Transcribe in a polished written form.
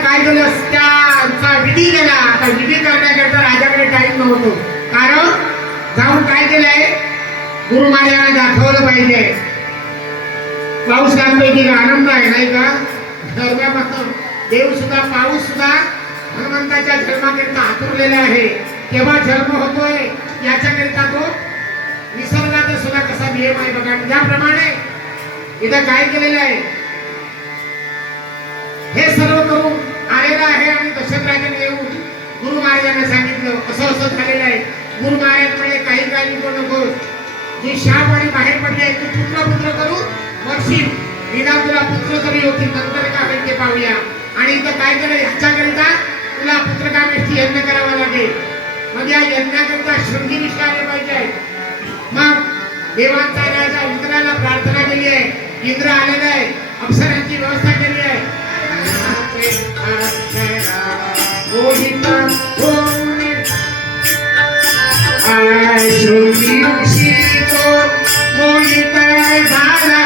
काय झालं त्याचा विधी केला. आता विधी करण्याकरता राजाकडे टाइम नव्हतो. कारण जाऊन काय केलंय गुरु महाराजांना दाखवलं पाहिजे. पाऊस लागतोय की आनंद आहे नाही का. देव सुद्धा पाऊस सुद्धा हनुमंताच्या जन्माकरिता आतुरलेला आहे. केव्हा जन्म होतोय याच्याकरिता तो निसर्गाचा सुद्धा कसा नियम आहे बघा. त्याप्रमाणे इथं काय केलेलं आहे हे सर्व करून आलेलं आहे. आणि दशरथराजाने येऊन गुरु महाराजांना सांगितलं असं असं झालेलं आहे. गुरु महाराज म्हणजे काही काही नको जी शाप आणि बाहेर पडली आहे तू पुत्र करून वर्षी निदान तुला पुत्र तरी होतील नंतर का होईल ते पाहूया. आणि इथं काय केलं ह्याच्याकरिता तुला पुत्रकामेष्ठी यज्ञ करावा लागेल. मग या यज्ञाकरिता शृंगी ऋषी आले पाहिजे. मग देवांचा राजा इंद्राला प्रार्थना केली आहे. इंद्र आलेला आहे. अप्सरांची व्यवस्था केली आहे. शृंगी ऋषी तो मोहित झाला.